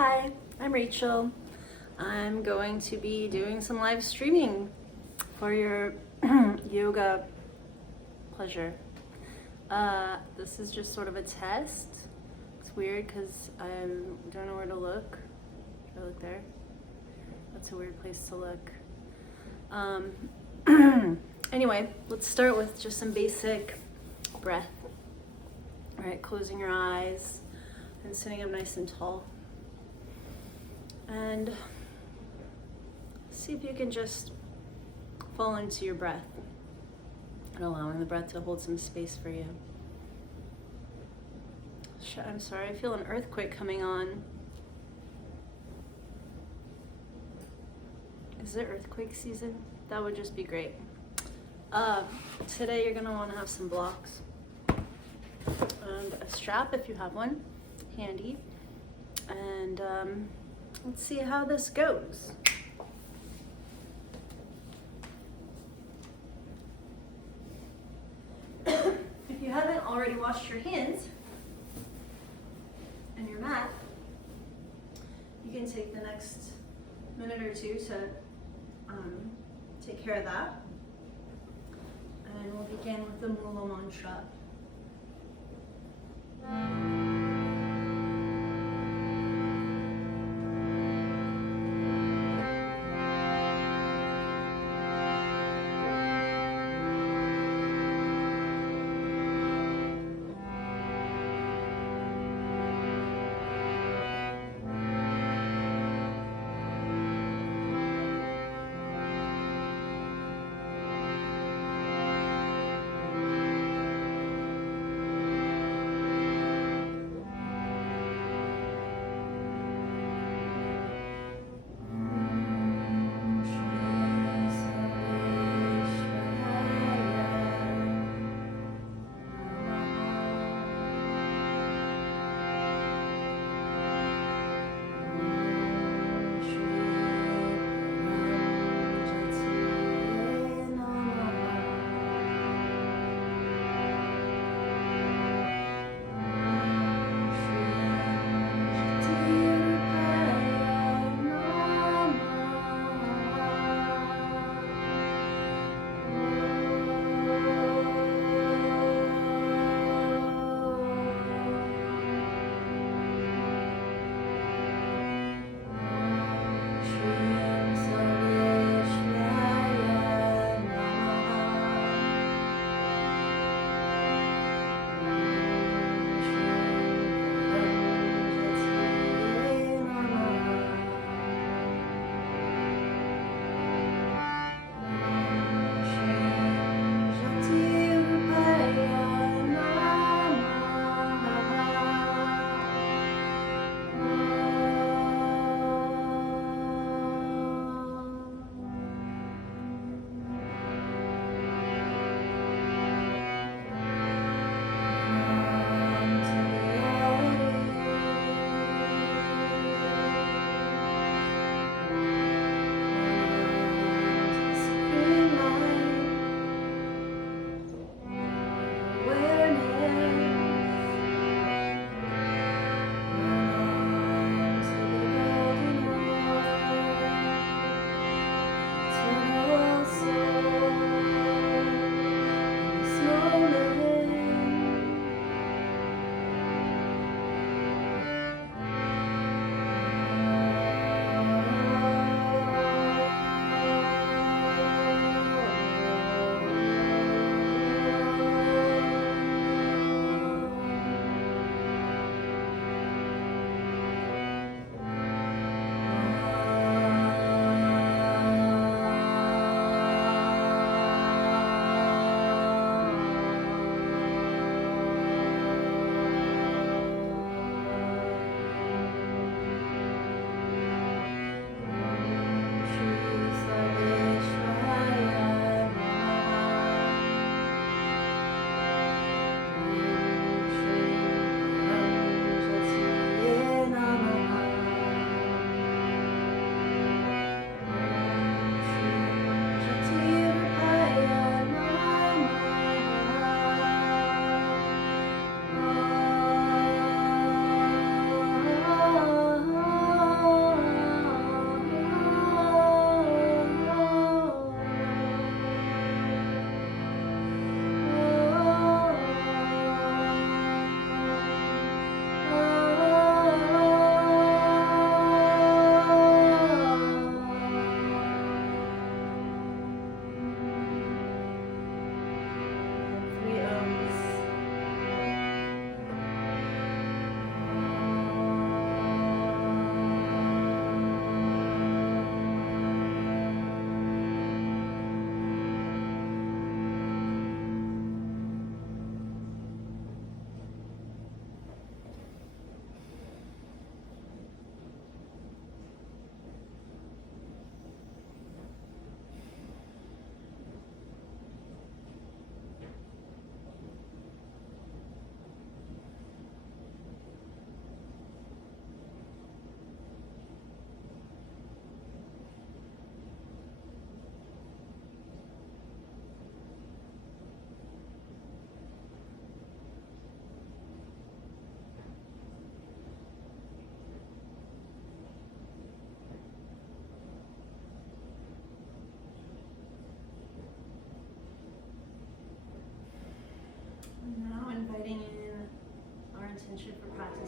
Hi, I'm Rachel. I'm going to be doing some live streaming for your yoga pleasure. This is just sort of a test. It's weird because I don't know where to look. Should I look there? That's a weird place to look. Anyway, let's start with just some basic breath. All right, closing your eyes and sitting up nice and tall. And see if you can just fall into your breath and allowing the breath to hold some space for you. I'm sorry, I feel an earthquake coming on. Is it earthquake season? That would just be great. Today you're gonna wanna have some blocks and a strap if you have one handy. And let's see how this goes. If you haven't already washed your hands and your mat, you can take the next minute or two to take care of that. And we'll begin with the Mula mantra.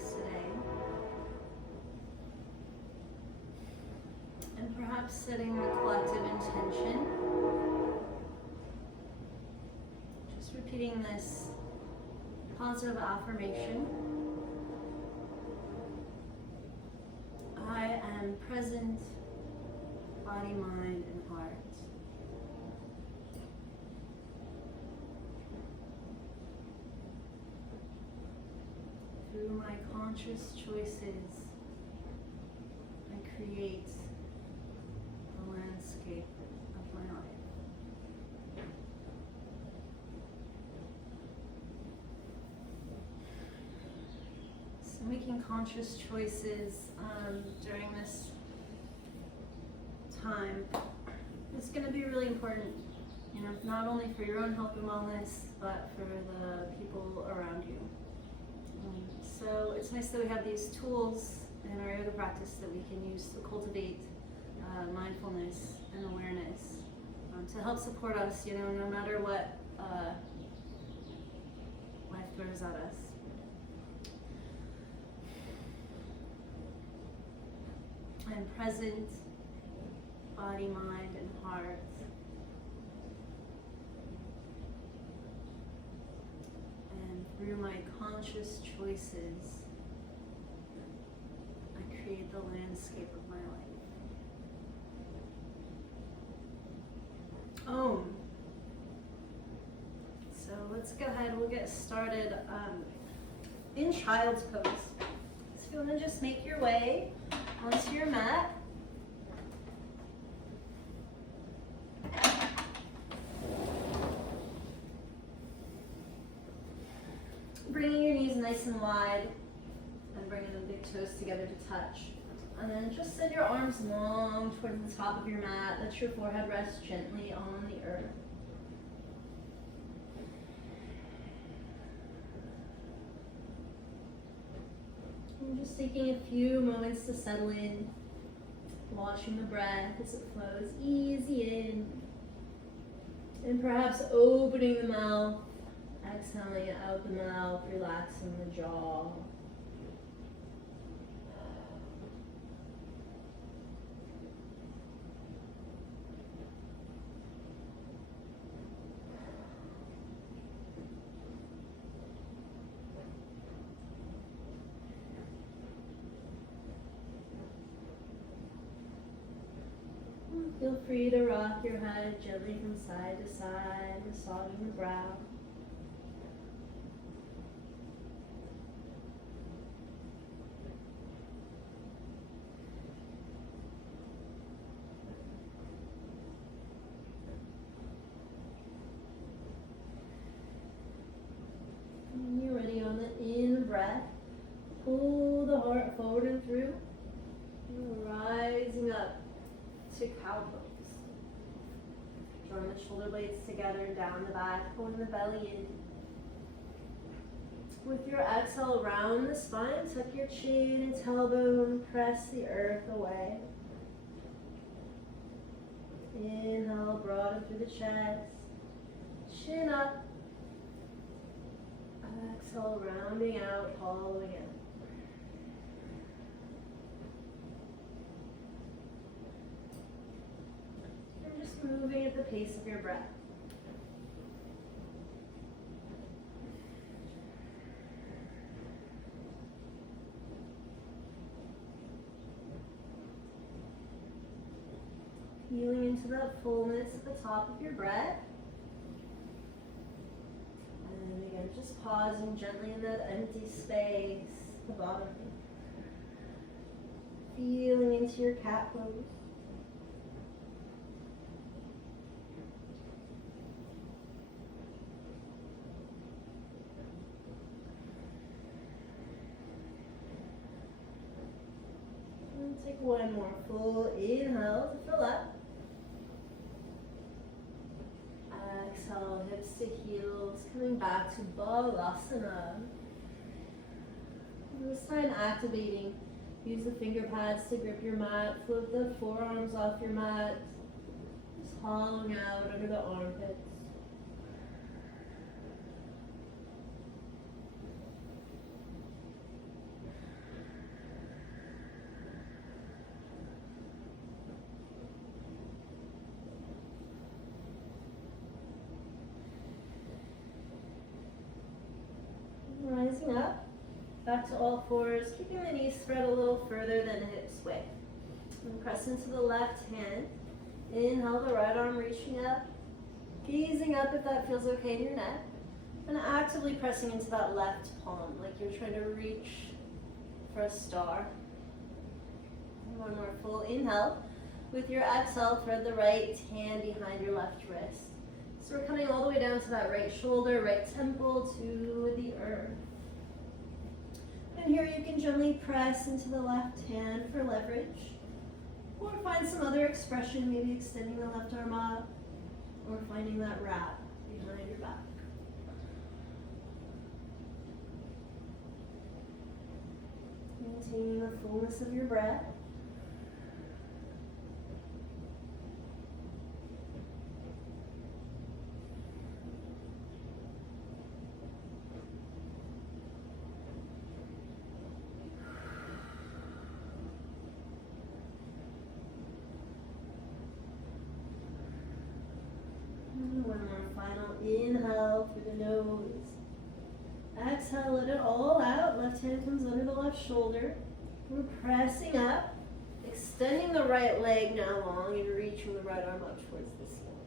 practice today. And perhaps setting a collective intention. Just repeating this positive affirmation. I am present, body, mind, and heart. Through my conscious choices, I create the landscape of my life. So making conscious choices during this time is going to be really important, you know, not only for your own health and wellness, but for the people around you. So it's nice that we have these tools in our yoga practice that we can use to cultivate mindfulness and awareness to help support us, you know, no matter what life throws at us. I'm present, body, mind, and heart. And through my conscious choices, I create the landscape of my life. So let's go ahead, we'll get started in child's pose. So if you want to just make your way onto your mat. Bringing your knees nice and wide and bringing the big toes together to touch. And then just send your arms long towards the top of your mat. Let your forehead rest gently on the earth. And just taking a few moments to settle in, watching the breath as it flows easy in, and perhaps opening the mouth, exhaling out the mouth, relaxing the jaw. Feel free to rock your head gently from side to side, massaging the brow. When you're ready on the in breath, pull the heart forward and through, rising up to cow pose. Join the shoulder blades together, down the back, pulling the belly in. With your exhale, round the spine, tuck your chin and tailbone, press the earth away. Inhale, broaden through the chest, chin up. Exhale, rounding out, hollowing out. Just moving at the pace of your breath. Feeling into that fullness at the top of your breath. And again, just pausing gently in that empty space at the bottom. Feeling into your cat pose. Take one more full inhale to fill up. Exhale, hips to heels, coming back to Balasana. And this time activating. Use the finger pads to grip your mat. Flip the forearms off your mat. Just hollowing out under the armpits. rising up. Back to all fours, keeping the knees spread a little further than hips width. And press into the left hand. Inhale the right arm, reaching up. Gazing up if that feels okay in your neck. And actively pressing into that left palm, like you're trying to reach for a star. One more full inhale. With your exhale, thread the right hand behind your left wrist. So we're coming all the way down to that right shoulder, right temple to the earth. And here you can gently press into the left hand for leverage. Or find some other expression, maybe extending the left arm up, or finding that wrap behind your back. Maintaining the fullness of your breath. One more final inhale through the nose. Exhale, let it all out. Left hand comes under the left shoulder. We're pressing up, extending the right leg now long and reaching the right arm up towards the ceiling.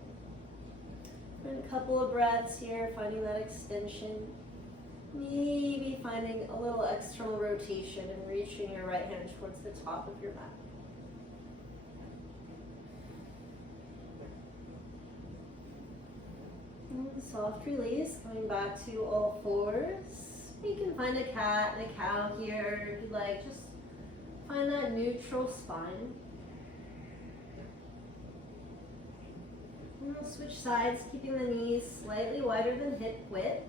And a couple of breaths here, finding that extension. Maybe finding a little external rotation and reaching your right hand towards the top of your mat. Soft release, coming back to all fours. You can find a cat and a cow here if you'd like. Just find that neutral spine. And we'll switch sides, keeping the knees slightly wider than hip width.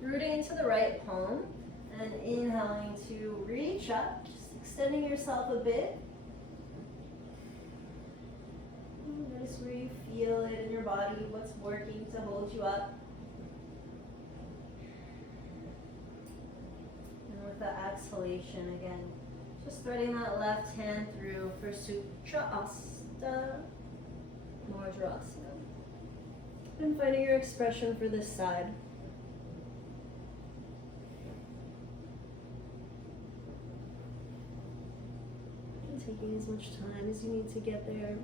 Rooting into the right palm and inhaling to reach up, just extending yourself a bit. Notice where you feel it in your body, what's working to hold you up. And with the exhalation again, just threading that left hand through for Sutrasana, Marjarasana. And finding your expression for this side. And taking as much time as you need to get there.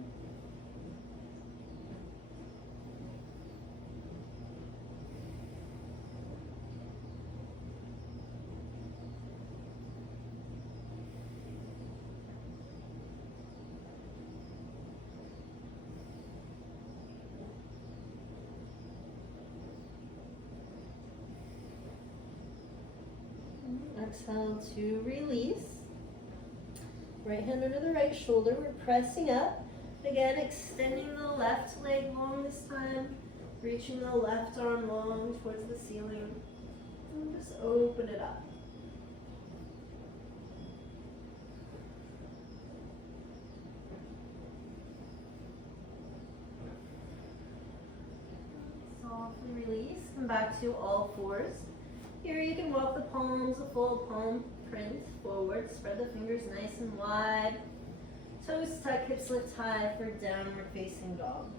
Exhale to release. Right hand under the right shoulder. We're pressing up. Again, extending the left leg long this time. Reaching the left arm long towards the ceiling. And just open it up. Softly release. Come back to all fours. Here you can walk the palms, a full palm print forward. Spread the fingers nice and wide. Toes tuck, hips lift high for downward facing dog.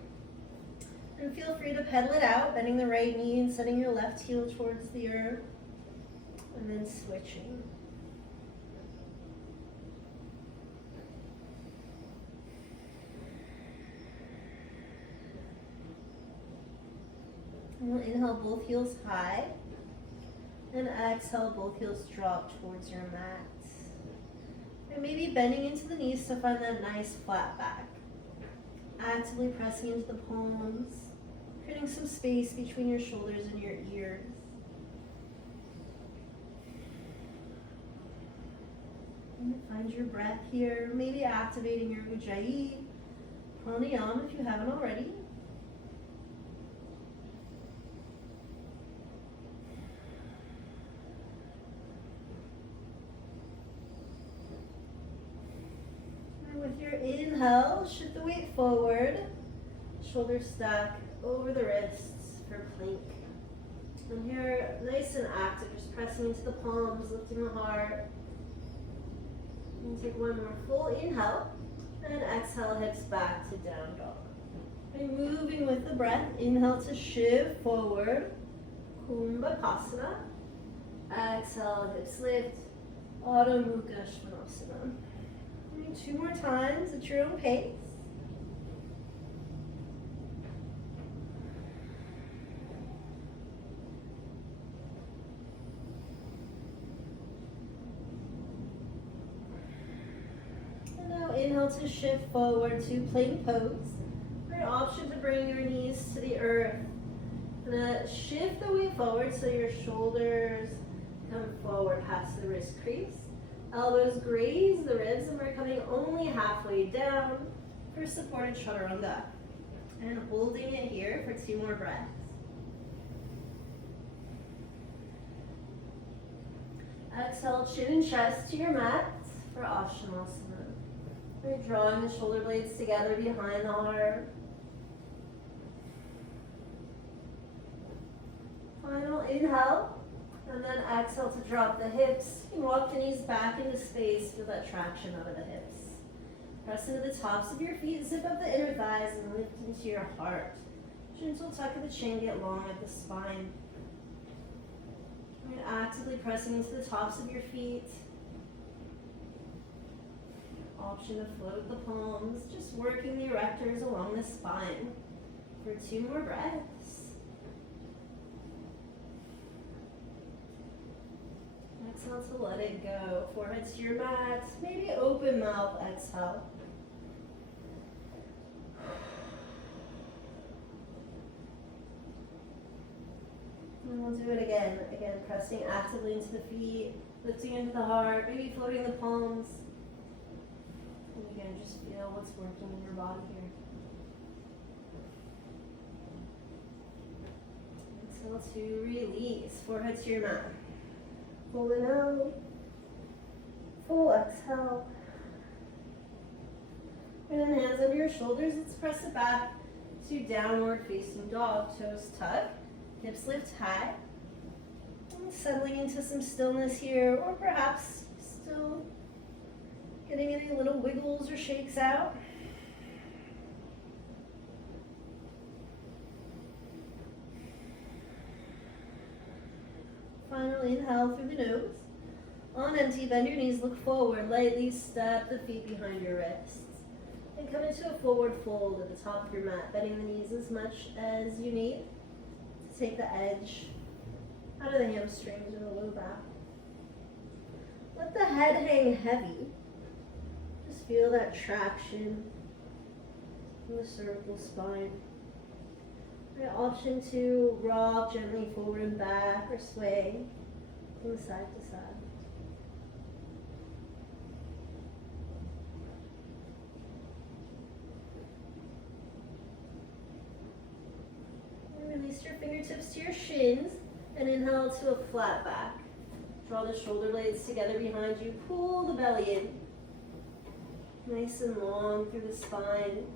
And feel free to pedal it out, bending the right knee and setting your left heel towards the earth. And then switching. And we'll inhale both heels high. And exhale, both heels drop towards your mat. And maybe bending into the knees to find that nice flat back. Actively pressing into the palms, creating some space between your shoulders and your ears. And find your breath here, maybe activating your Ujjayi, Pranayama if you haven't already. With your inhale, shift the weight forward, shoulders stack over the wrists for plank. And here, nice and active, just pressing into the palms, lifting the heart. And take one more full inhale, and exhale, hips back to down dog. And moving with the breath, inhale to shift forward, Kumbhakasana. Exhale, hips lift. Adho Mukha Svanasana. 2 more times at your own pace. And now inhale to shift forward to plank pose. An option to bring your knees to the earth. Gonna shift the weight forward so your shoulders come forward past the wrist crease. Elbows graze the ribs, and we're coming only halfway down for supported chaturanga. And holding it here for 2 more breaths. Exhale, chin and chest to your mat for Ashanasana. We're drawing the shoulder blades together behind the heart. Final inhale, and then exhale to drop the hips. You walk the knees back into space, feel that traction out of the hips. Press into the tops of your feet, zip up the inner thighs, and lift into your heart. Gentle tuck of the chin, get long at the spine. And actively pressing into the tops of your feet. Option to float the palms, just working the erectors along the spine for 2 more breaths. Exhale to let it go. Forehead to your mat. Maybe open mouth, exhale. And we'll do it again. Again, pressing actively into the feet, lifting into the heart, maybe floating the palms. And again, just feel what's working in your body here. Exhale to release. Forehead to your mat. Full inhale, full exhale. And then hands under your shoulders. Let's press it back to downward facing dog. Toes tuck, hips lift high. And settling into some stillness here, or perhaps still getting any little wiggles or shakes out. Final inhale through the nose. On empty, bend your knees, look forward. Lightly step the feet behind your wrists. And come into a forward fold at the top of your mat, bending the knees as much as you need to take the edge out of the hamstrings or the low back. Let the head hang heavy. Just feel that traction in the cervical spine. Right, option to rock gently forward and back or sway from side to side. And release your fingertips to your shins and inhale to a flat back. Draw the shoulder blades together behind you. Pull the belly in. Nice and long through the spine.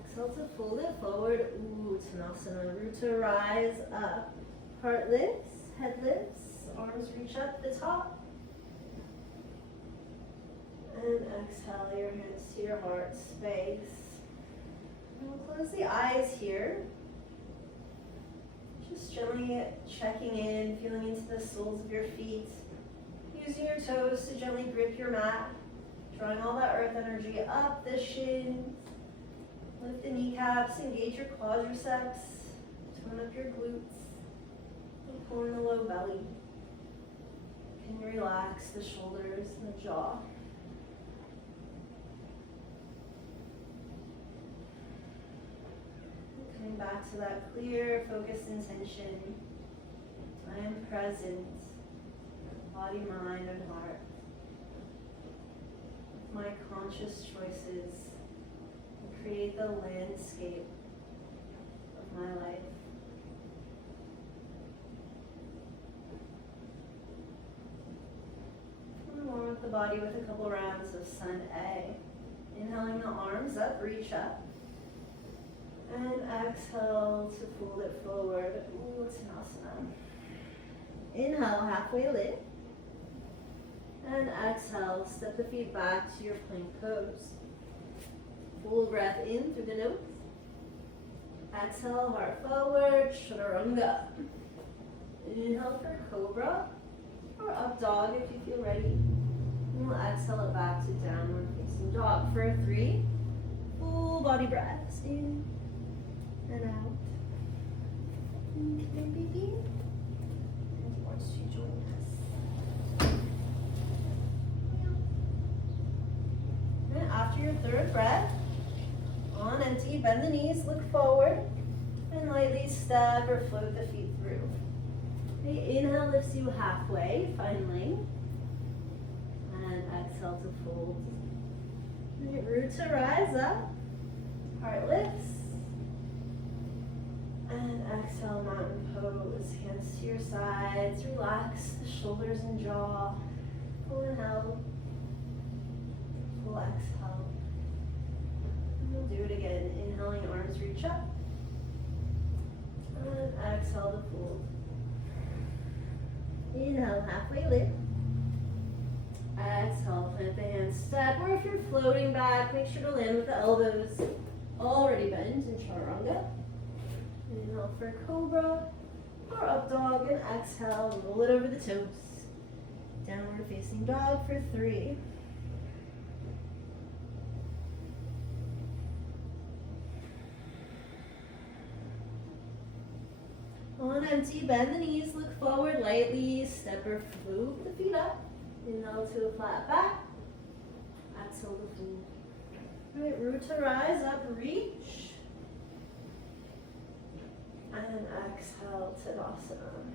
Exhale to fold it forward. Uttanasana. Root to rise up. Heart lifts, head lifts, arms reach up the top. And exhale your hands to your heart space. And we'll close the eyes here. Just gently checking in, feeling into the soles of your feet. Using your toes to gently grip your mat. Drawing all that earth energy up the shins. Lift the kneecaps, engage your quadriceps. Tone up your glutes. And pull in the low belly. Can you relax the shoulders and the jaw? Coming back to that clear, focused intention. I am present, body, mind, and heart. With my conscious choices, I create the landscape of my life. And warm up the body with a couple rounds of Sun A. Inhaling the arms up, reach up. And exhale to fold it forward. Uttanasana. Inhale, halfway lift. And exhale, step the feet back to your plank pose. Full breath in through the nose. Exhale, heart forward, chaturanga. Inhale for cobra or up dog if you feel ready. And we'll exhale it back to downward facing dog for 3 full body breaths. In and out. Okay, baby. And he wants to join us. And after your 3rd breath, on empty, bend the knees, look forward, and lightly step or float the feet through. Okay, inhale lifts you halfway, finally. And exhale to fold. Right, root to rise up. Heart lifts. And exhale, mountain pose. Hands to your sides. Relax the shoulders and jaw. Full inhale. Full exhale. And we'll do it again. Inhaling, arms reach up. And exhale to fold. Inhale, halfway lift. Exhale, plant the hands, step, or if you're floating back, make sure to land with the elbows already bent in chaturanga. Inhale for cobra or up dog, and exhale, roll it over the toes. Downward facing dog for 3. On empty, bend the knees, look forward lightly, step or float the feet up. Inhale to a flat back. Exhale to fold. Right, root to rise up, reach. And exhale, Tadasana.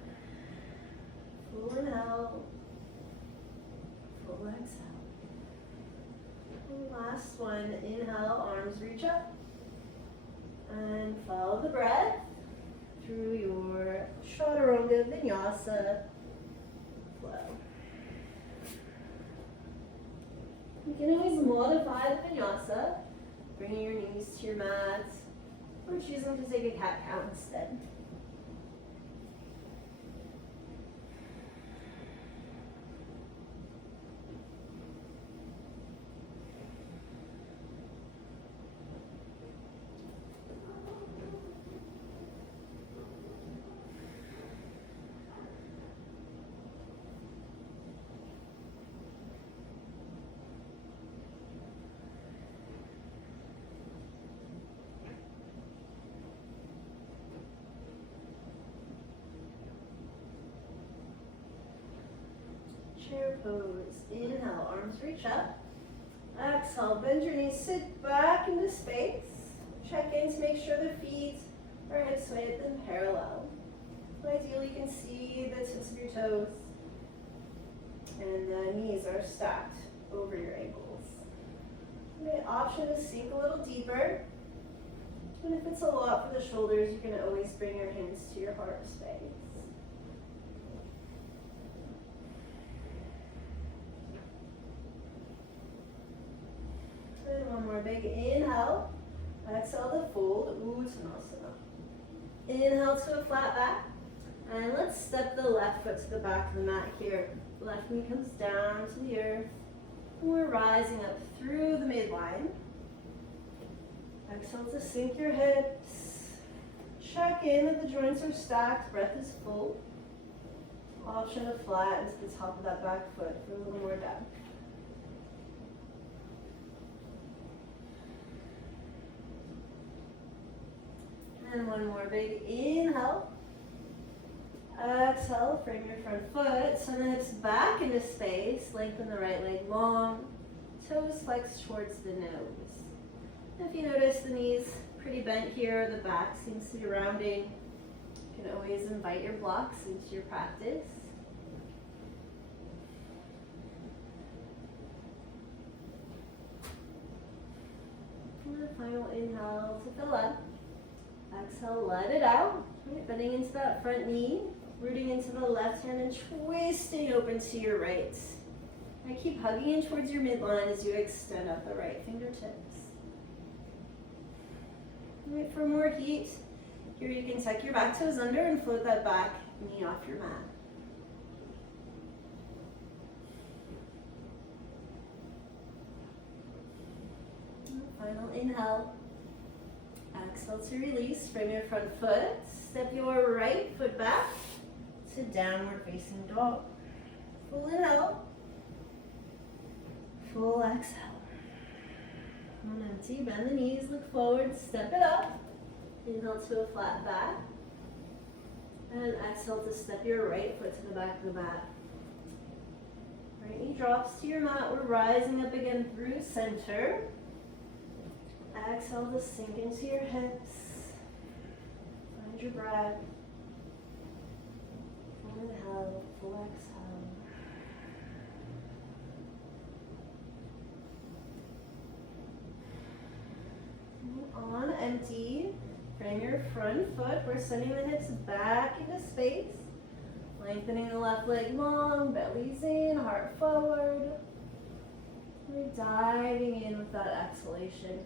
Full inhale. Full exhale. And last one, inhale, arms reach up. And follow the breath through your chaturanga vinyasa flow. You can always modify the vinyasa, bringing your knees to your mat, or choosing to take a cat-cow instead. Chair pose. Inhale, arms reach up. Exhale, bend your knees, sit back into space. Check in to make sure the feet are hips width and parallel. Ideally, you can see the tips of your toes, and the knees are stacked over your ankles. The option is sink a little deeper. And if it's a lot for the shoulders, you can always bring your hands to your heart space. And one more big inhale. Exhale to fold, Uttanasana. Inhale to a flat back. And let's step the left foot to the back of the mat here. Left knee comes down to the earth. And we're rising up through the midline. Exhale to sink your hips. Check in that the joints are stacked, breath is full. Option to flatten to the top of that back foot for a little more depth. And one more big inhale. Exhale, frame your front foot, send the hips back into space, lengthen the right leg long, toes flex towards the nose. If you notice the knees pretty bent here, the back seems to be rounding, you can always invite your blocks into your practice. And a final inhale to fill up. Exhale, let it out. Right, bending into that front knee, rooting into the left hand and twisting open to your right. And keep hugging in towards your midline as you extend out the right fingertips. All right, for more heat, here you can tuck your back toes under and float that back knee off your mat. And final inhale. Inhale. Exhale to release. Frame your front foot. Step your right foot back to downward facing dog. Full inhale. Full exhale. On empty, bend the knees, look forward, step it up. Inhale to a flat back. And exhale to step your right foot to the back of the mat. Right knee drops to your mat. We're rising up again through center. Exhale to sink into your hips. Find your breath. Full inhale, full exhale. On empty, frame your front foot. We're sending the hips back into space. Lengthening the left leg long, belly's in, heart forward. We're diving in with that exhalation.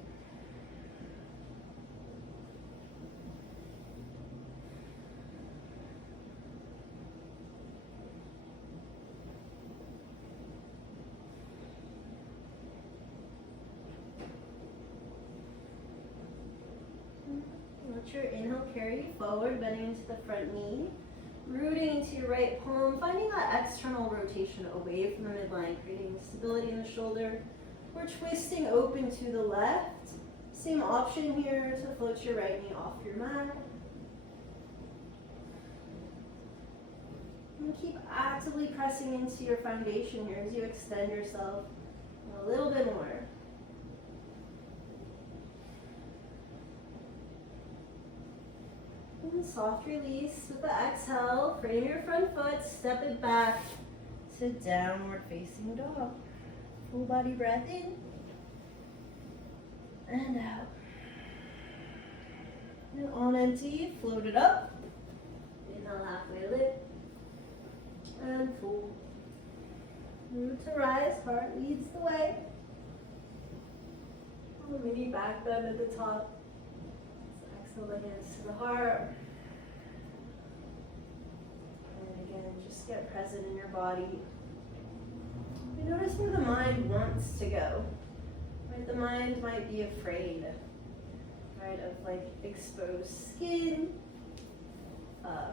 Let your inhale carry you forward, bending into the front knee. Rooting into your right palm, finding that external rotation away from the midline, creating stability in the shoulder. We're twisting open to the left. Same option here to float your right knee off your mat. And keep actively pressing into your foundation here as you extend yourself a little bit more. And soft release with the exhale. Frame your front foot, step it back to downward facing dog. Full body breath in and out. And on empty, float it up. Inhale, halfway lift and full. Root to rise, heart leads the way. Mini back bend at the top. Exhale the hands to the heart. And again, just get present in your body. You notice where the mind wants to go. Right? The mind might be afraid, right, of like exposed skin,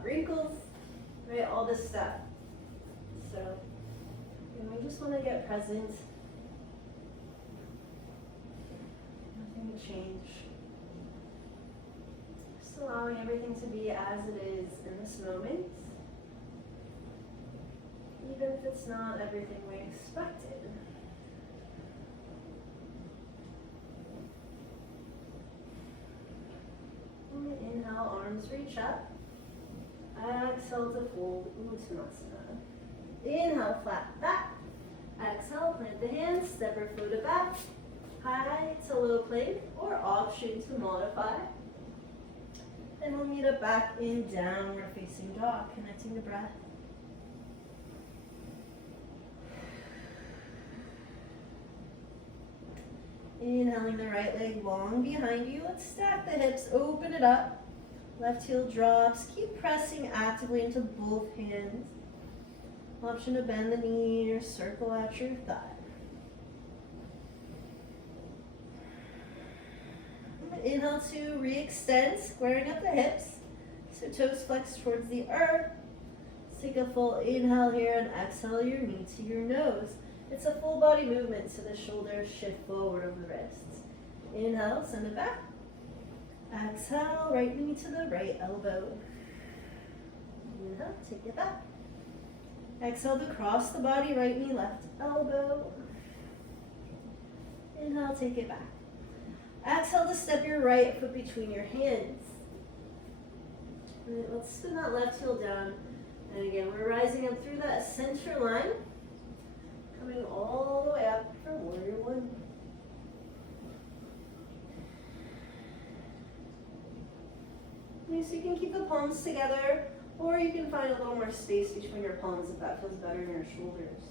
wrinkles, right, all this stuff. So we just want to get present. Nothing to change. Just allowing everything to be as it is in this moment. Even if it's not everything we expected. Inhale, arms reach up. Exhale to fold Uttanasana. Inhale, flat back. Exhale, plant the hands, step or float it back. High to low plank or option to modify. And we'll meet up back in downward facing dog, connecting the breath. Inhaling the right leg long behind you. Let's stack the hips, open it up. Left heel drops. Keep pressing actively into both hands. Option to bend the knee or circle out your thigh. Inhale to re-extend, squaring up the hips. So toes flex towards the earth. Let's take a full inhale here and exhale your knee to your nose. It's a full body movement, so the shoulders shift forward over the wrists. Inhale, send it back. Exhale, right knee to the right elbow. Inhale, take it back. Exhale to cross the body, right knee, left elbow. Inhale, take it back. Exhale to step your right foot between your hands. And let's spin that left heel down. And again, we're rising up through that center line. Coming all the way up for warrior one. So you can keep the palms together, or you can find a little more space between your palms if that feels better in your shoulders.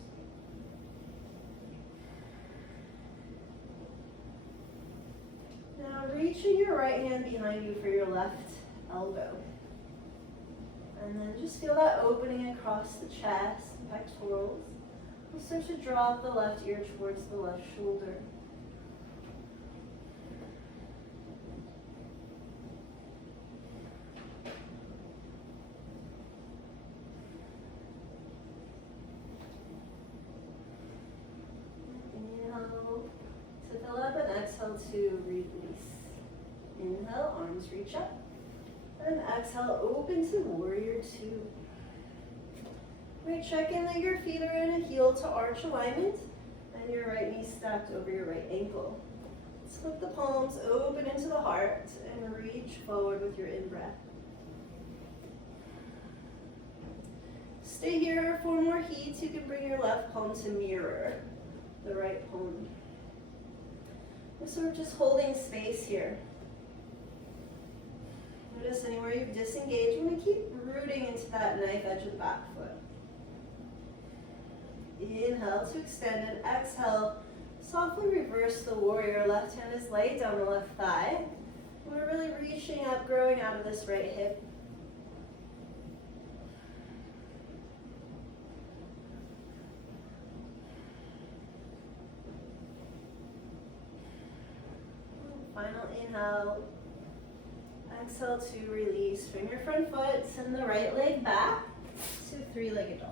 Now reaching your right hand behind you for your left elbow. And then just feel that opening across the chest, pectorals. We'll start to drop the left ear towards the left shoulder. reach up. And exhale, open to warrior two. Right, check in that your feet are in a heel to arch alignment and your right knee stacked over your right ankle. Flip the palms open into the heart and reach forward with your in-breath. Stay here for more heat. You can bring your left palm to mirror the right palm. We're sort of just holding space here. Notice anywhere you've disengaged. We're going to keep rooting into that knife edge of the back foot. Inhale to extend and exhale. Softly reverse the warrior. Left hand is laid down the left thigh. We're really reaching up, growing out of this right hip. Final inhale. Exhale to release. Swing your front foot, send the right leg back to three-legged dog.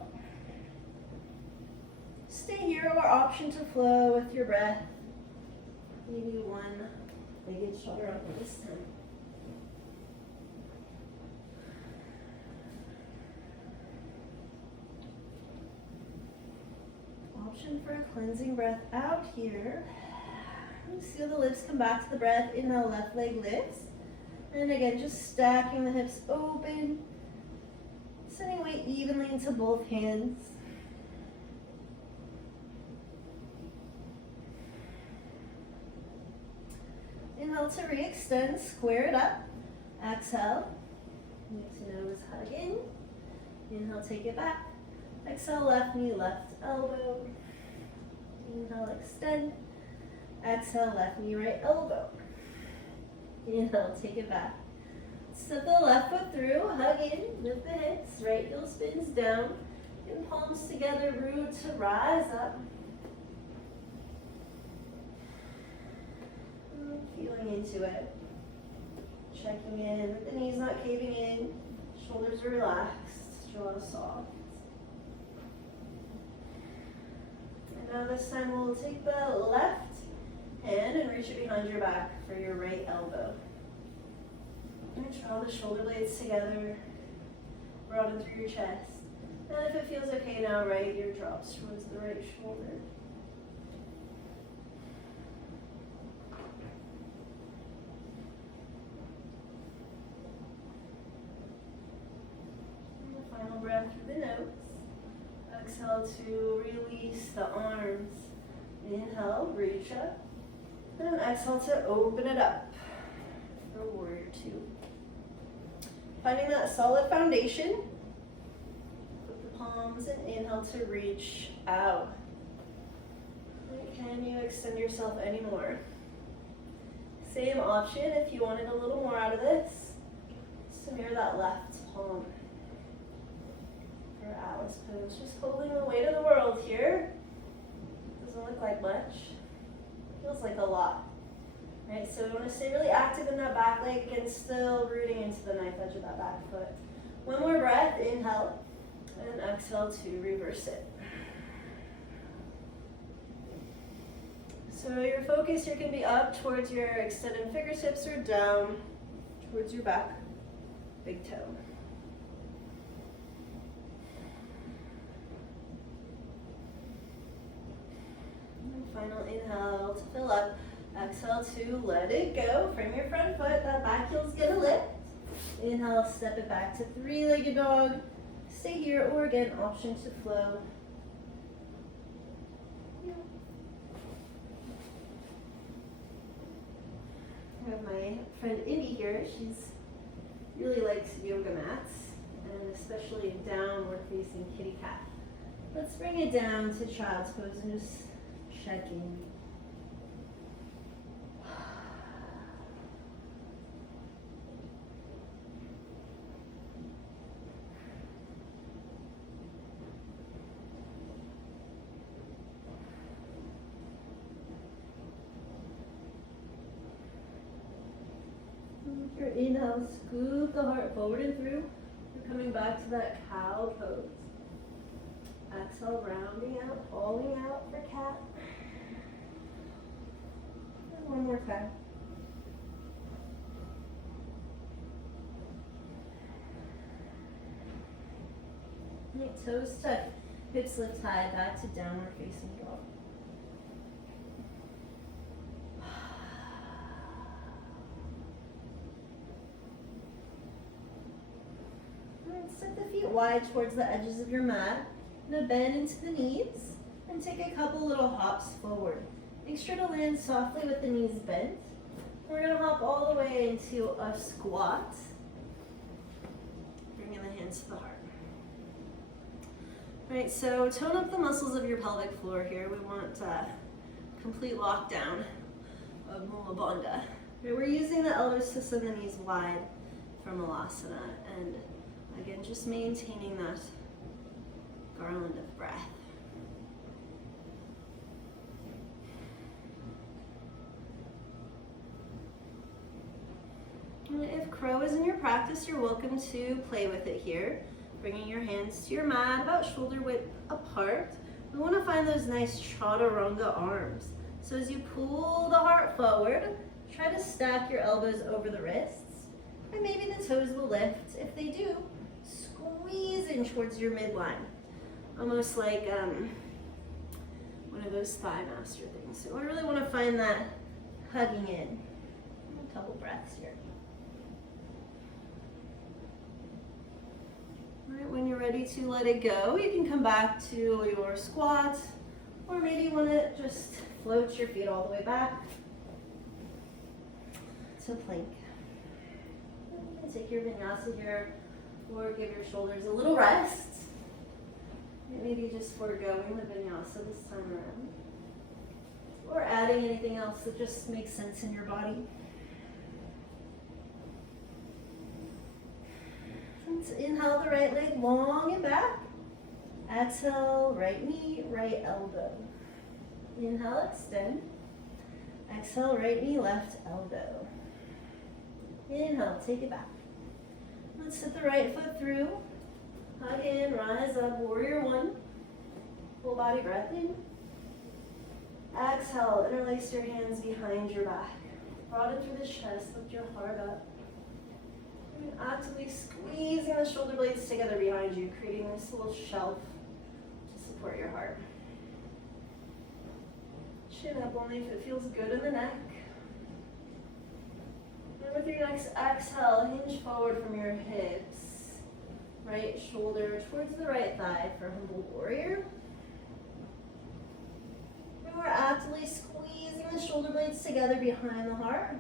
Stay here or option to flow with your breath. Maybe one-legged chaturanga this time. Option for a cleansing breath out here. Feel the lips come back to the breath. Inhale, left leg lifts. And again, just stacking the hips open. Sending weight evenly into both hands. Inhale to re-extend, square it up. Exhale, knee to nose hug in. Inhale, take it back. Exhale, left knee, left elbow. Inhale, extend. Exhale, left knee, right elbow. Inhale, take it back. Step the left foot through, hug in, lift the hips, right heel spins down. And palms together, root to rise up. Feeling into it. Checking in, the knees not caving in, shoulders are relaxed, jaw soft. And now this time we'll take the left hand and reach it behind your back for your right elbow. And draw the shoulder blades together, broaden through your chest. And if it feels okay now, right ear drops towards the right shoulder. And the final breath through the nose. Exhale to release the arms. Inhale, reach up. And exhale to open it up for warrior two. Finding that solid foundation. Put the palms and inhale to reach out. Can you extend yourself any more? Same option if you wanted a little more out of this. Just mirror that left palm for Alice pose. Just holding the weight of the world here. Doesn't look like much. Feels like a lot. Right, so we want to stay really active in that back leg and still rooting into the knife edge of that back foot. One more breath, inhale, and exhale to reverse it. So your focus here can be up towards your extended fingertips or down towards your back, big toe. And final inhale to fill up. Exhale to let it go. Frame your front foot. That back heel's gonna lift. Inhale, step it back to three-legged dog. Stay here, or again, option to flow. I have my friend Indy here. She's really likes yoga mats, and especially downward facing kitty cat. Let's bring it down to child's pose and just check in. Your inhale, scoop the heart forward and through. You're coming back to that cow pose. Exhale, rounding out, falling out for cat. And one more time. Right, toes tuck, hips lift high, back to downward facing dog. Right, set the feet wide towards the edges of your mat. Now bend into the knees and take a couple little hops forward. Make sure to land softly with the knees bent. We're going to hop all the way into a squat. Bringing the hands to the heart. All right, so tone up the muscles of your pelvic floor here. We want complete lockdown of Mula Bandha. Right, we're using the elbows to send the knees wide from Malasana. And again, just maintaining that garland of breath. And if crow is in your practice, you're welcome to play with it here. Bringing your hands to your mat about shoulder width apart. We want to find those nice chaturanga arms. So as you pull the heart forward, try to stack your elbows over the wrists. And maybe the toes will lift. If they do, squeeze in towards your midline. Almost like one of those thigh master things. So I really want to find that hugging in. A couple breaths here. All right, when you're ready to let it go, you can come back to your squat, or maybe you want to just float your feet all the way back to plank. You can take your vinyasa here, or give your shoulders a little rest. Maybe just foregoing the vinyasa this time around, or adding anything else that just makes sense in your body. Inhale the right leg long and back. Exhale, right knee, right elbow. Inhale, extend. Exhale, right knee, left elbow. Inhale, take it back. Let's sit the right foot through. Hug in, rise up, warrior one. Full body breath in. Exhale, interlace your hands behind your back. Broaden through the chest, lift your heart up. And actively squeezing the shoulder blades together behind you, creating this little shelf to support your heart. Chin up only if it feels good in the neck. And with your next exhale, hinge forward from your hips. Right shoulder towards the right thigh for humble warrior. And we're actively squeezing the shoulder blades together behind the heart.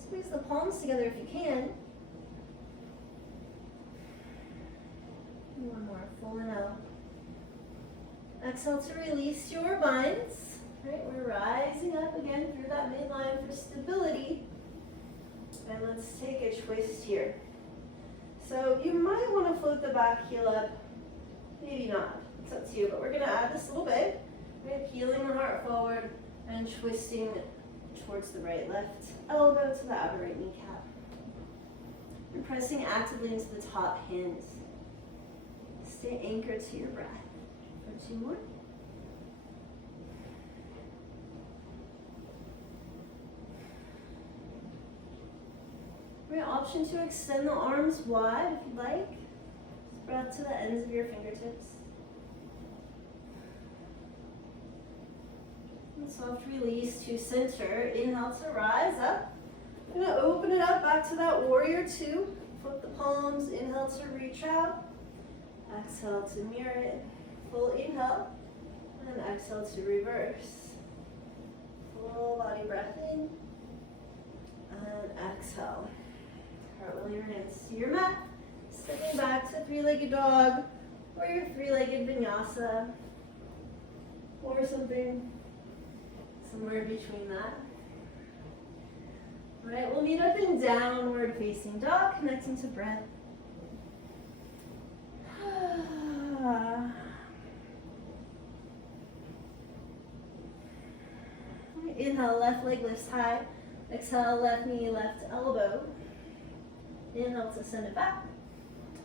Squeeze the palms together if you can. One more, full inhale. Exhale to release your binds. Right, we're rising up again through that midline for stability. And let's take a twist here. So you might want to float the back heel up, maybe not. It's up to you, but we're going to add this little bit. Right, peeling the heart forward and twisting towards the right, left elbow to the outer right kneecap. And pressing actively into the top hands. Stay anchored to your breath. For two more. Great option to extend the arms wide if you'd like. Spread to the ends of your fingertips. And soft release to center. Inhale to rise up. I'm going to open it up back to that warrior two. Flip the palms. Inhale to reach out. Exhale to mirror it. Full inhale. And exhale to reverse. Full body breath in. And exhale. Cartwheel your hands to your mat. Stepping back to three-legged dog. Or your three-legged vinyasa. Or something somewhere between that. All right, we'll meet up in downward facing dog, connecting to breath. Inhale, left leg lifts high. Exhale, left knee, left elbow. Inhale to send it back.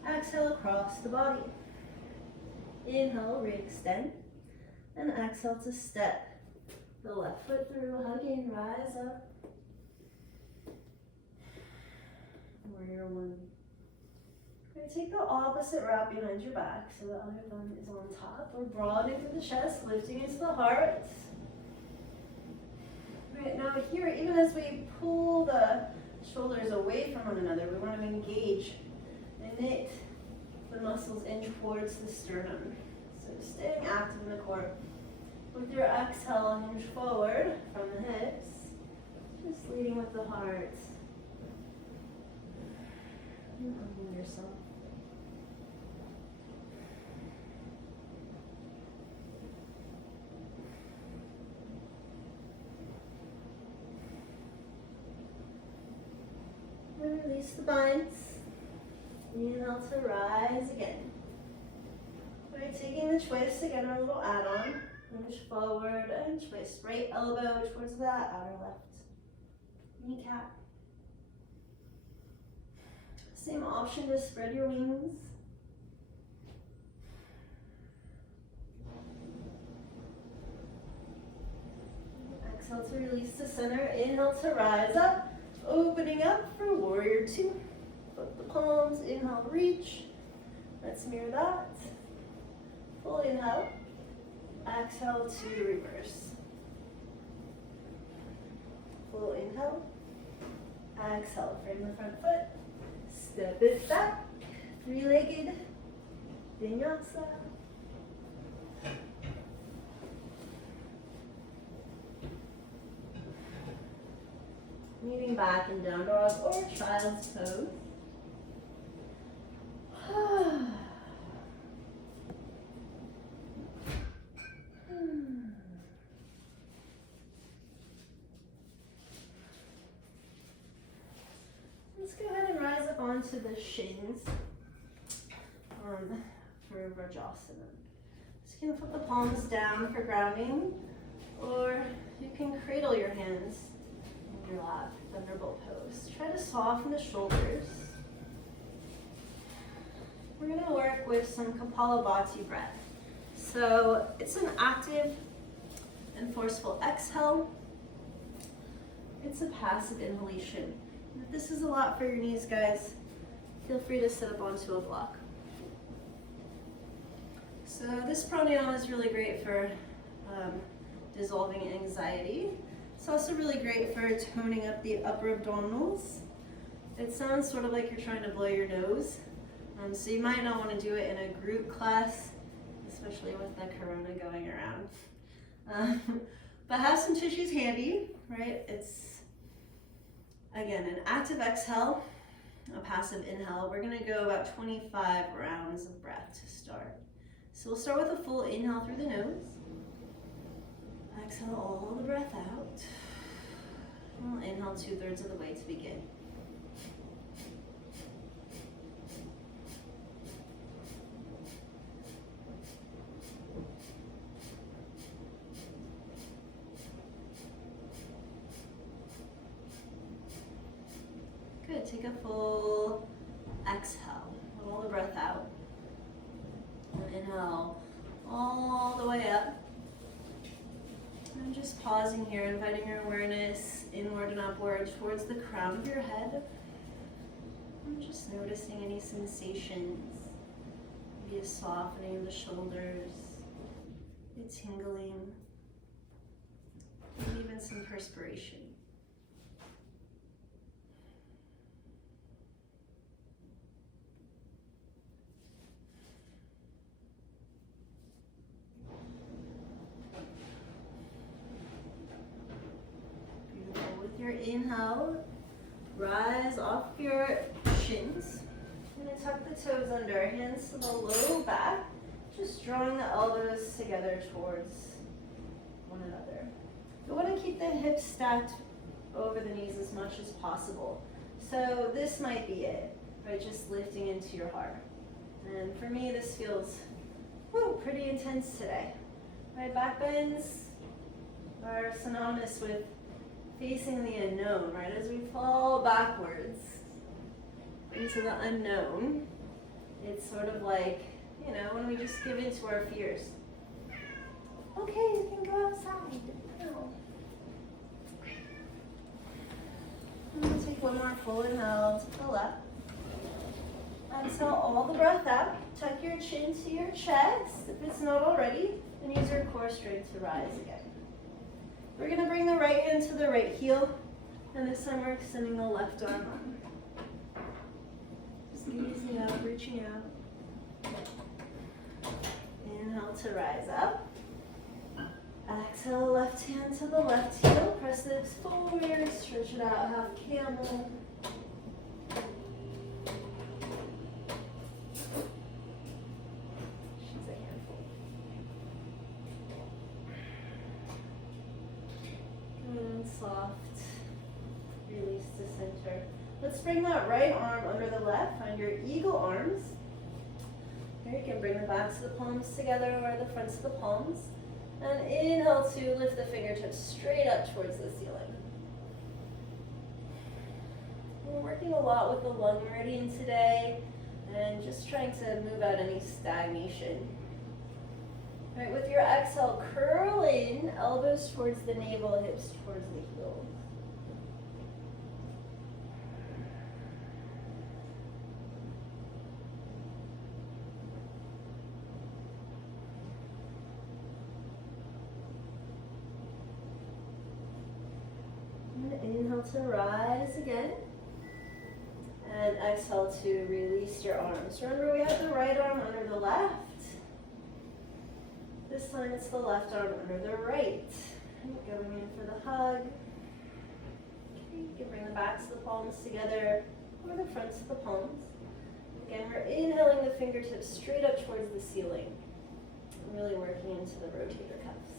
Exhale across the body. Inhale, re-extend. And exhale to step the left foot through, hug in, rise up. Warrior one. We're going to take the opposite wrap behind your back so the other thumb is on top. We're broadening through the chest, lifting into the heart. Right, now here, even as we pull the shoulders away from one another, we want to engage and knit the muscles in towards the sternum. So staying active in the core. With your exhale, hinge forward from the hips, just leading with the heart. And hugging yourself. And release the binds. Inhale to rise again. We're taking the twist, again, our little add-on. Hinge forward and twist. Right elbow towards that outer left kneecap. Same option to spread your wings. Exhale to release to center. Inhale to rise up. Opening up for warrior two. Flip the palms. Inhale, reach. Let's mirror that. Full inhale. Exhale to reverse. Full inhale. Exhale, frame the front foot. Step it back. Three-legged vinyasa. Moving back in down dog or child's pose. Let's go ahead and rise up onto the shins for Vrajasana. So you can put the palms down for grounding, or you can cradle your hands in your lap, thunderbolt pose. Try to soften the shoulders. We're going to work with some Kapalabhati breath. So it's an active and forceful exhale. It's a passive inhalation. If this is a lot for your knees, guys, feel free to sit up onto a block. So this pranayama is really great for dissolving anxiety. It's also really great for toning up the upper abdominals. It sounds sort of like you're trying to blow your nose. So you might not want to do it in a group class, especially with the corona going around. But have some tissues handy, right? It's, again, an active exhale, a passive inhale. We're going to go about 25 rounds of breath to start. So we'll start with a full inhale through the nose. Exhale all the breath out. We'll inhale 2/3 of the way to begin. Good, take a full exhale, all the breath out. Inhale all the way up. I'm just pausing here, inviting your awareness inward and upward towards the crown of your head. I'm just noticing any sensations, maybe a softening of the shoulders, a tingling, maybe even some perspiration. Your inhale, rise off your shins. I'm going to tuck the toes under, hands to the low back, just drawing the elbows together towards one another. You want to keep the hips stacked over the knees as much as possible. So this might be it, right? Just lifting into your heart. And for me, this feels pretty intense today. My back bends are synonymous with facing the unknown, right? As we fall backwards into the unknown, it's sort of like, you know, when we just give in to our fears. Okay, you can go outside. No. I'm going to take one more full inhale to the left. Exhale all the breath out. Tuck your chin to your chest if it's not already, and use your core strength to rise again. We're going to bring the right hand to the right heel, and this time we're extending the left arm up. Just easy out, reaching out. Inhale to rise up. Exhale, left hand to the left heel. Press the hips forward, stretch it out, half camel. She's a handful. And soft. Release to center. Let's bring that right arm under the left. Find your eagle arms. Here you can bring the backs of the palms together or the fronts of the palms. And inhale to lift the fingertips straight up towards the ceiling. We're working a lot with the lung meridian today and just trying to move out any stagnation. All right, with your exhale, curl in, elbows towards the navel, hips towards the heels. Inhale to rise again, and exhale to release your arms. Remember, we have the right arm under the left. This time it's the left arm under the right. Going in for the hug. Okay, you can bring the backs of the palms together or the fronts of the palms. Again, we're inhaling the fingertips straight up towards the ceiling. I'm really working into the rotator cuffs.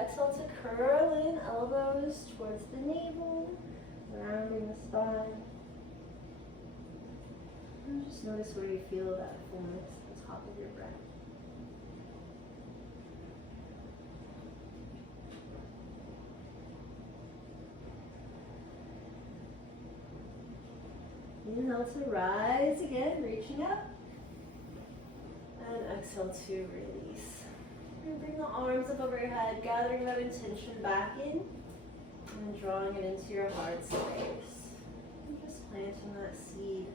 Exhale to curl in, elbows towards the navel, rounding the spine. And just notice where you feel that fullness at the top of your breath. Inhale to rise again, reaching up. And exhale to release. And bring the arms up over your head, gathering that intention back in and drawing it into your heart space. And just planting that seed.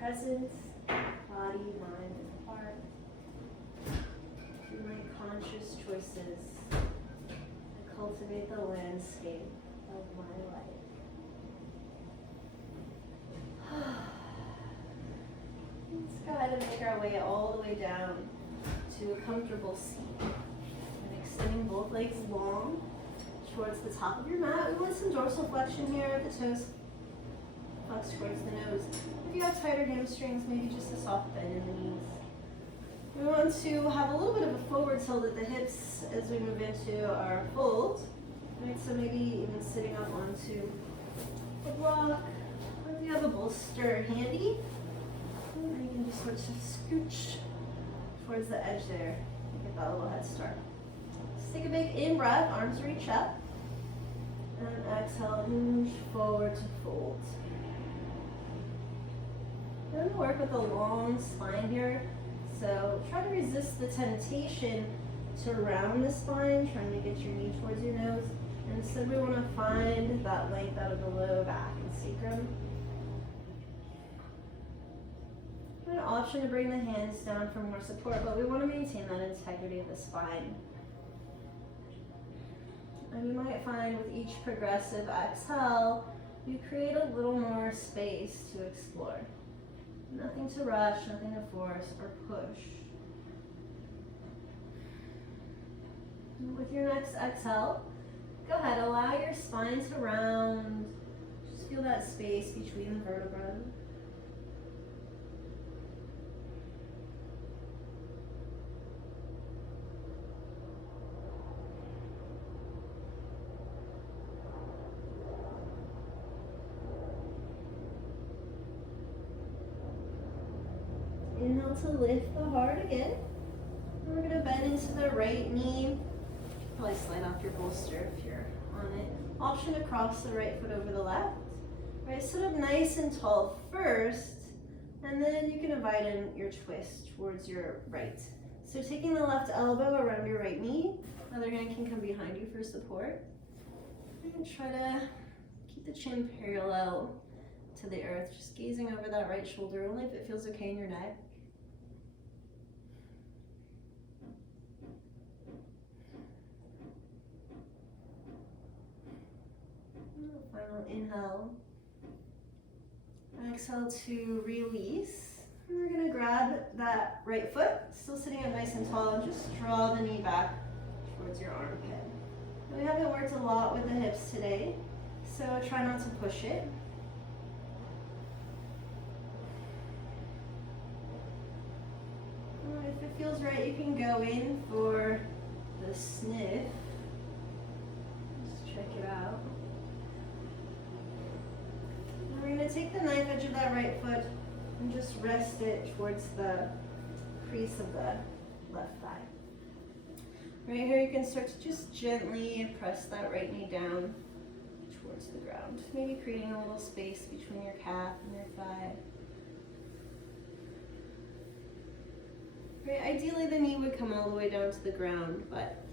Presence, body, mind, and heart. Through my conscious choices, I cultivate the landscape of my life. Let's go ahead and make our way all the way down to a comfortable seat. And extending both legs long towards the top of your mat. We want some dorsal flexion here at the toes. Flex towards the nose. If you have tighter hamstrings, maybe just a soft bend in the knees. We want to have a little bit of a forward tilt at the hips as we move into our fold. Right, so maybe even sitting up onto a block. Or if you have a bolster handy, you can just sort of scooch towards the edge there. Get that little head start. Just take a big in breath, arms reach up. And exhale, hinge forward to fold. We're going to work with a long spine here. So try to resist the temptation to round the spine, trying to get your knee towards your nose. And instead we want to find that length out of the low back and sacrum. An option to bring the hands down for more support, but we want to maintain that integrity of the spine. And you might find with each progressive exhale, you create a little more space to explore. Nothing to rush, nothing to force or push. And with your next exhale, go ahead, allow your spine to round. Just feel that space between the vertebrae. Inhale to lift the heart again. And we're going to bend into the right knee. Probably slide off your bolster if you're on it. Option to cross the right foot over the left. Right, sit up nice and tall first, and then you can invite in your twist towards your right. So taking the left elbow around your right knee, other hand can come behind you for support. And try to keep the chin parallel to the earth, just gazing over that right shoulder, only if it feels okay in your neck. Final inhale. Exhale to release. And we're going to grab that right foot, still sitting up nice and tall, and just draw the knee back towards your armpit. We haven't worked a lot with the hips today, so try not to push it. If it feels right, you can go in for the sniff. Just check it out. And we're going to take the knife edge of that right foot and just rest it towards the crease of the left thigh. Right here, you can start to just gently press that right knee down towards the ground, maybe creating a little space between your calf and your thigh. Right, ideally the knee would come all the way down to the ground, but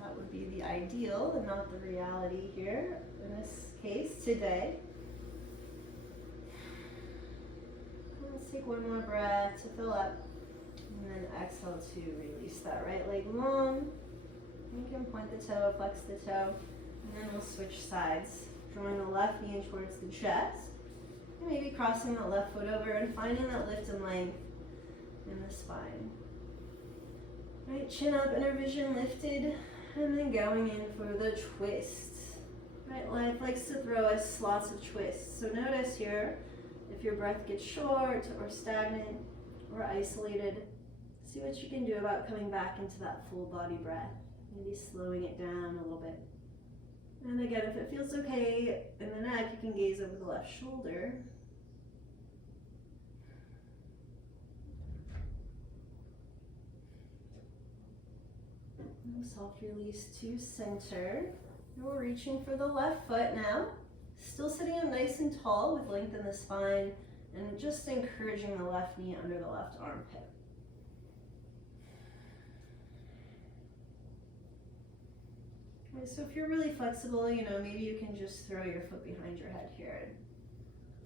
that would be the ideal and not the reality here in this case today. Let's take one more breath to fill up, and then exhale to release that right leg long. You can point the toe, flex the toe, and then we'll switch sides, drawing the left knee in towards the chest, and maybe crossing that left foot over and finding that lift and length in the spine. Right, chin up, inner vision lifted, and then going in for the twist. Right, life likes to throw us lots of twists. So notice here, if your breath gets short or stagnant or isolated, see what you can do about coming back into that full body breath. Maybe slowing it down a little bit. And again, if it feels okay in the neck, you can gaze over the left shoulder. Soft release to center. And we're reaching for the left foot now. Still sitting up nice and tall with length in the spine, and just encouraging the left knee under the left armpit. Okay, so if you're really flexible, maybe you can just throw your foot behind your head here and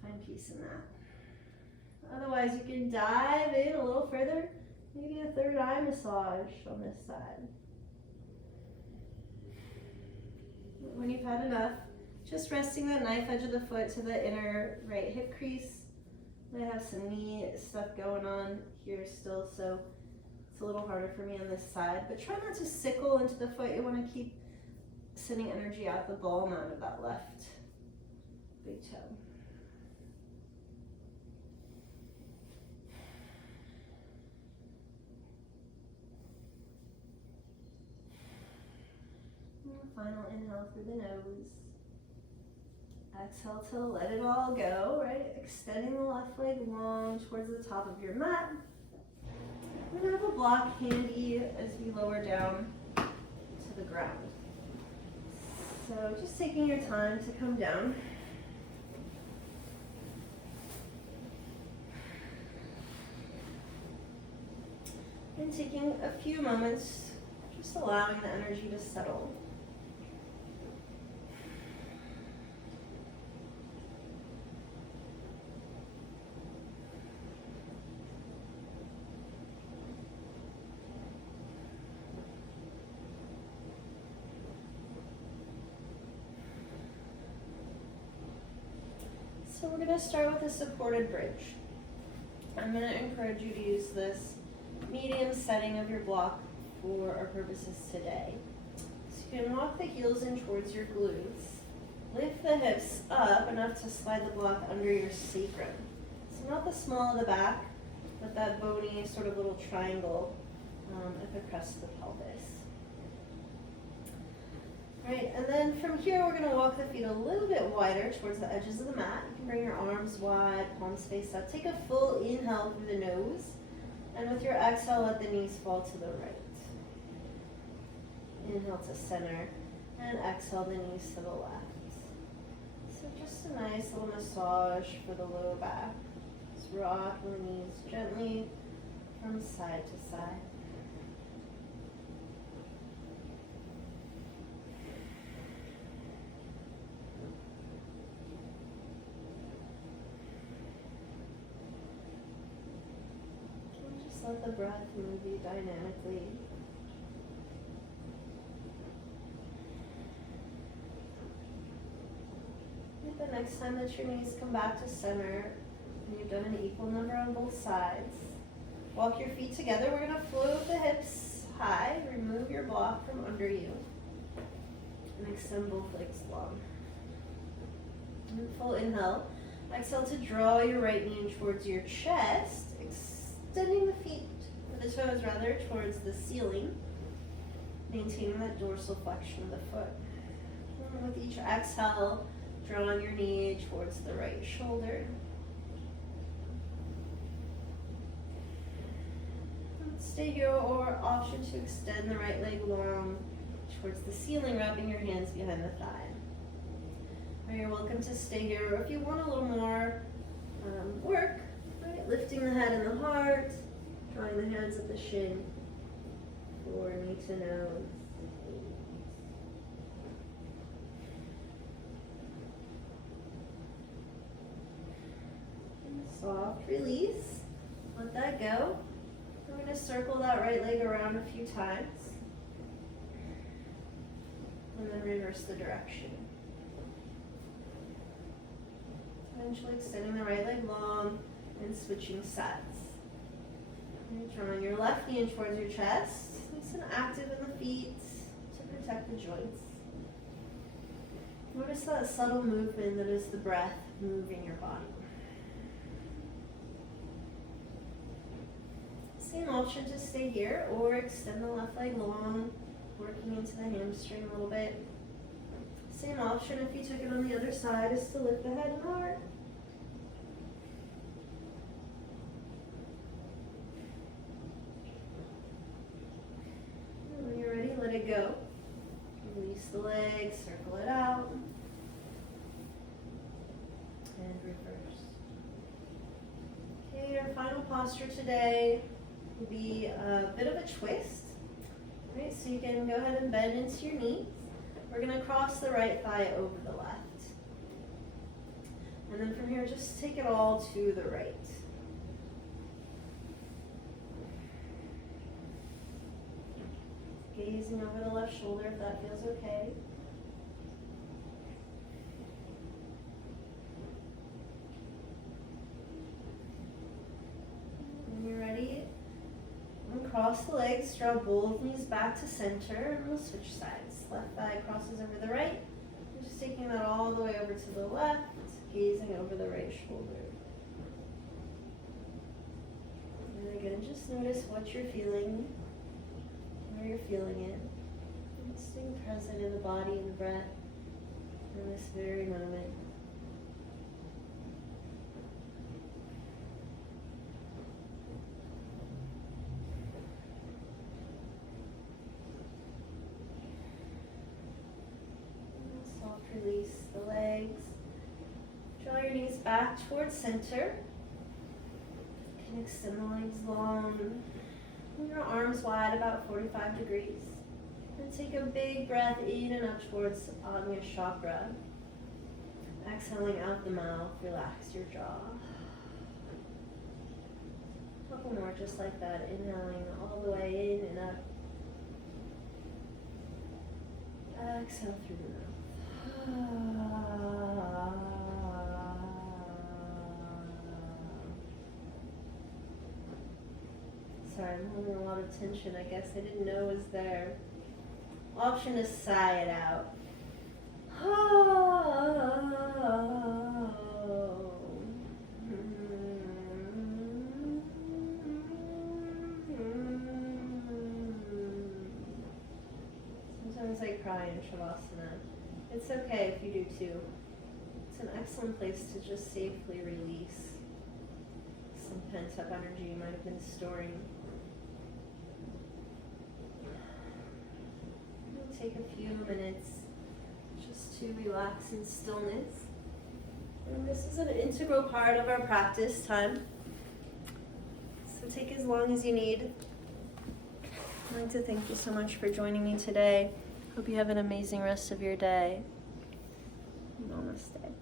find peace in that. Otherwise, you can dive in a little further, maybe a third eye massage on this side. When you've had enough, just resting that knife edge of the foot to the inner right hip crease. I have some knee stuff going on here still, so it's a little harder for me on this side, but try not to sickle into the foot. You want to keep sending energy out the ball mount of that left big toe. Final inhale through the nose. Exhale to let it all go, right? Extending the left leg long towards the top of your mat. We're going to have a block handy as we lower down to the ground. So just taking your time to come down. And taking a few moments, just allowing the energy to settle. So we're going to start with a supported bridge. I'm going to encourage you to use this medium setting of your block for our purposes today. So you can walk the heels in towards your glutes. Lift the hips up enough to slide the block under your sacrum. So not the small of the back, but that bony sort of little triangle at the crest of the pelvis. Right, and then from here we're going to walk the feet a little bit wider towards the edges of the mat. You can bring your arms wide, palms face up. Take a full inhale through the nose, and with your exhale, let the knees fall to the right. Inhale to center, and exhale the knees to the left. So just a nice little massage for the low back. Just rock the knees gently from side to side. let the breath move you dynamically. The next time that your knees come back to center, and you've done an equal number on both sides, walk your feet together. We're going to float the hips high. Remove your block from under you. And extend both legs long. And full inhale. Exhale to draw your right knee in towards your chest, extending the feet, or the toes rather, towards the ceiling, maintaining that dorsal flexion of the foot. And with each exhale, drawing your knee towards the right shoulder. Stay here, or option to extend the right leg long towards the ceiling, wrapping your hands behind the thigh. Or you're welcome to stay here, or if you want a little more work, right? Lifting the head and the heart, drawing the hands at the shin, or knee to nose. Soft release, let that go. We're going to circle that right leg around a few times, and then reverse the direction. Eventually extending the right leg long and switching sides. And drawing your left knee in towards your chest, nice and active in the feet to protect the joints. Notice that subtle movement that is the breath moving your body. Same option to stay here, or extend the left leg long, working into the hamstring a little bit. Same option if you took it on the other side is to lift the head and heart. And when you're ready, let it go. Release the legs, circle it out, and reverse. Okay, your final posture today will be a bit of a twist. Right, so you can go ahead and bend into your knees. We're going to cross the right thigh over the left. And then from here, just take it all to the right. Gazing over the left shoulder if that feels okay. When you're ready, uncross the legs, draw both knees back to center, and we'll switch sides. Left thigh crosses over the right. Just taking that all the way over to the left, gazing over the right shoulder. And again, just notice what you're feeling, where you're feeling it. And staying present in the body and the breath in this very moment. Release the legs. Draw your knees back towards center. You can extend the legs long. And your arms wide, about 45 degrees. And take a big breath in and up towards Agnya Chakra. Exhaling out the mouth, relax your jaw. A couple more just like that. Inhaling all the way in and up. Exhale through the mouth. Sorry, I'm holding a lot of tension. I guess I didn't know it was there. Option is sigh it out. Sometimes I cry in Shavasana. It's okay if you do too. It's an excellent place to just safely release some pent-up energy you might have been storing. We'll take a few minutes just to relax in stillness. And this is an integral part of our practice time. So take as long as you need. I'd like to thank you so much for joining me today. Hope you have an amazing rest of your day. Namaste.